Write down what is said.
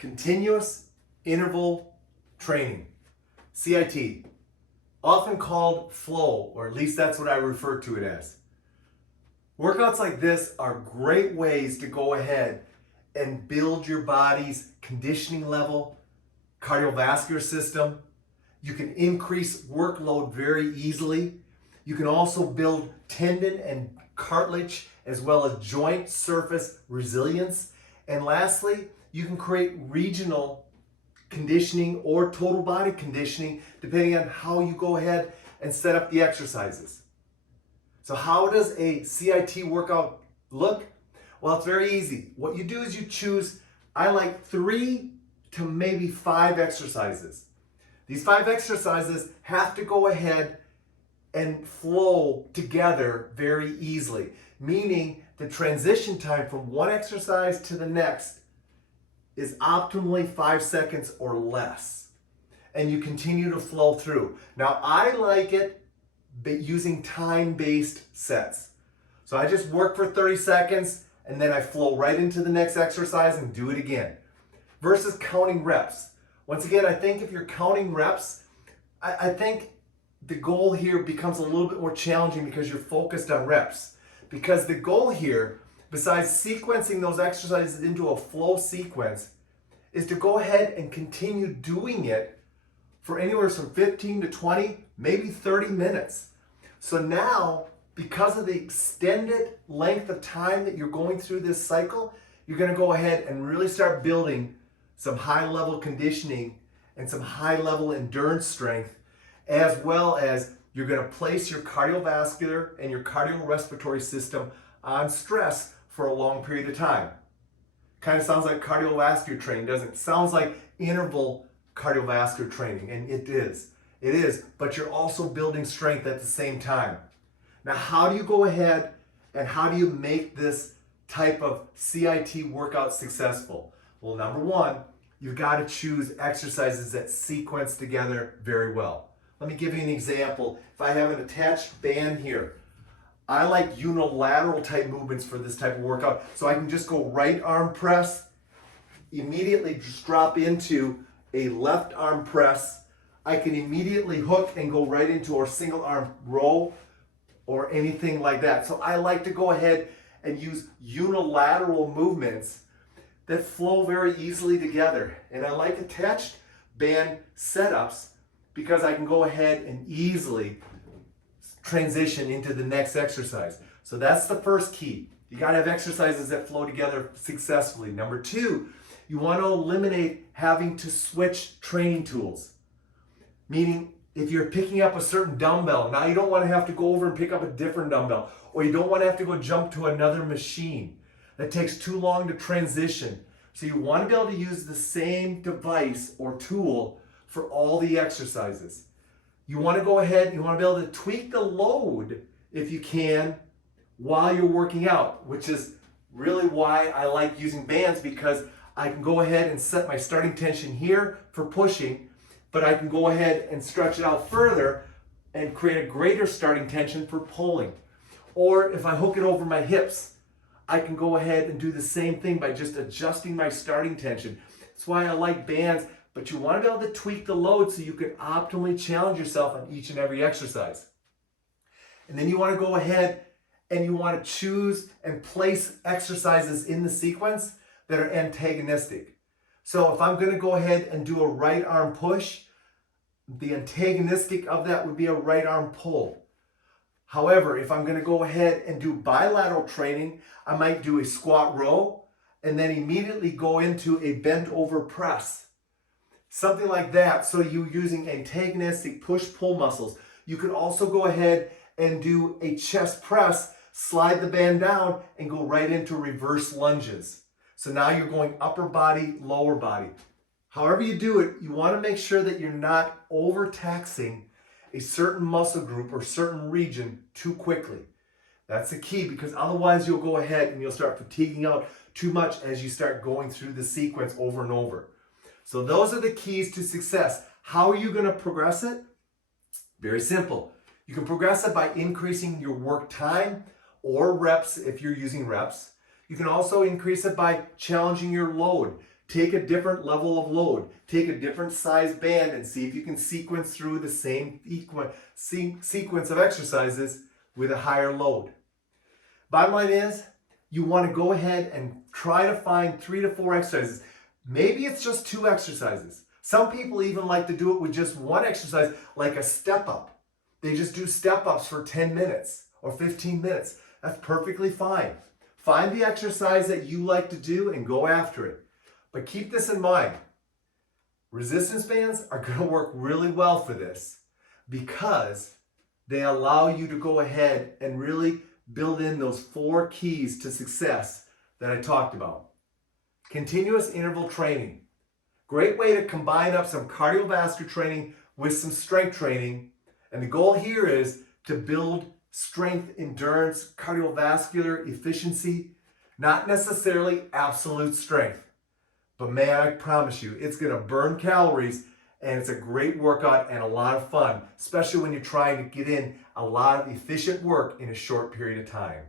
Continuous interval training, CIT, often called flow, or at least that's what I refer to it as. Workouts like this are great ways to go ahead and build your body's conditioning level, cardiovascular system. You can increase workload very easily. You can also build tendon and cartilage as well as joint surface resilience. And lastly, you can create regional conditioning or total body conditioning depending on how you go ahead and set up the exercises. So how does a CIT workout look? Well, it's very easy. What you do is you choose, I like 3 to maybe 5 exercises. These 5 exercises have to go ahead and flow together very easily, meaning the transition time from one exercise to the next is optimally 5 seconds or less. And you continue to flow through. Now, I like it using time-based sets. So I just work for 30 seconds and then I flow right into the next exercise and do it again. Versus counting reps. Once again, I think if you're counting reps, I think the goal here becomes a little bit more challenging because you're focused on reps. Because the goal here, besides sequencing those exercises into a flow sequence, is to go ahead and continue doing it for anywhere from 15 to 20, maybe 30 minutes. So now, because of the extended length of time that you're going through this cycle, you're going to go ahead and really start building some high-level conditioning and some high-level endurance strength, as well as you're going to place your cardiovascular and your cardiorespiratory system on stress for a long period of time. Kind of sounds like cardiovascular training, doesn't it? Sounds like interval cardiovascular training, and it is. It is, but you're also building strength at the same time. Now, how do you go ahead and how do you make this type of CIT workout successful? Well, number one, you've got to choose exercises that sequence together very well. Let me give you an example. If I have an attached band here, I like unilateral type movements for this type of workout. So I can just go right arm press, immediately just drop into a left arm press. I can immediately hook and go right into a single arm row or anything like that. So I like to go ahead and use unilateral movements that flow very easily together. And I like attached band setups because I can go ahead and easily transition into the next exercise. So that's the first key. You got to have exercises that flow together successfully. Number two, you want to eliminate having to switch training tools. Meaning, if you're picking up a certain dumbbell, now you don't want to have to go over and pick up a different dumbbell, or you don't want to have to go jump to another machine. That takes too long to transition. So you want to be able to use the same device or tool for all the exercises. You want to go ahead, you want to be able to tweak the load if you can while you're working out, which is really why I like using bands, because I can go ahead and set my starting tension here for pushing, but I can go ahead and stretch it out further and create a greater starting tension for pulling. Or if I hook it over my hips, I can go ahead and do the same thing by just adjusting my starting tension. That's why I like bands, but you want to be able to tweak the load so you can optimally challenge yourself on each and every exercise. And then you want to go ahead and you want to choose and place exercises in the sequence that are antagonistic. So if I'm going to go ahead and do a right arm push, the antagonistic of that would be a right arm pull. However, if I'm going to go ahead and do bilateral training, I might do a squat row and then immediately go into a bent over press. Something like that. So you're using antagonistic push-pull muscles. You could also go ahead and do a chest press, slide the band down, and go right into reverse lunges. So now you're going upper body, lower body. However you do it, you want to make sure that you're not overtaxing a certain muscle group or certain region too quickly. That's the key, because otherwise you'll go ahead and you'll start fatiguing out too much as you start going through the sequence over and over. So those are the keys to success. How are you going to progress it? Very simple. You can progress it by increasing your work time or reps if you're using reps. You can also increase it by challenging your load. take a different level of load, take a different size band and see if you can sequence through the same sequence of exercises with a higher load. Bottom line is, you want to go ahead and try to find 3 to 4 exercises. Maybe it's just 2 exercises. Some people even like to do it with just 1 exercise, like a step up. They just do step ups for 10 minutes or 15 minutes. That's perfectly fine. Find the exercise that you like to do and go after it. But keep this in mind. Resistance bands are going to work really well for this because they allow you to go ahead and really build in those 4 keys to success that I talked about. Continuous interval training. Great way to combine up some cardiovascular training with some strength training. And the goal here is to build strength, endurance, cardiovascular efficiency, not necessarily absolute strength. But man, I promise you, it's going to burn calories and it's a great workout and a lot of fun, especially when you're trying to get in a lot of efficient work in a short period of time.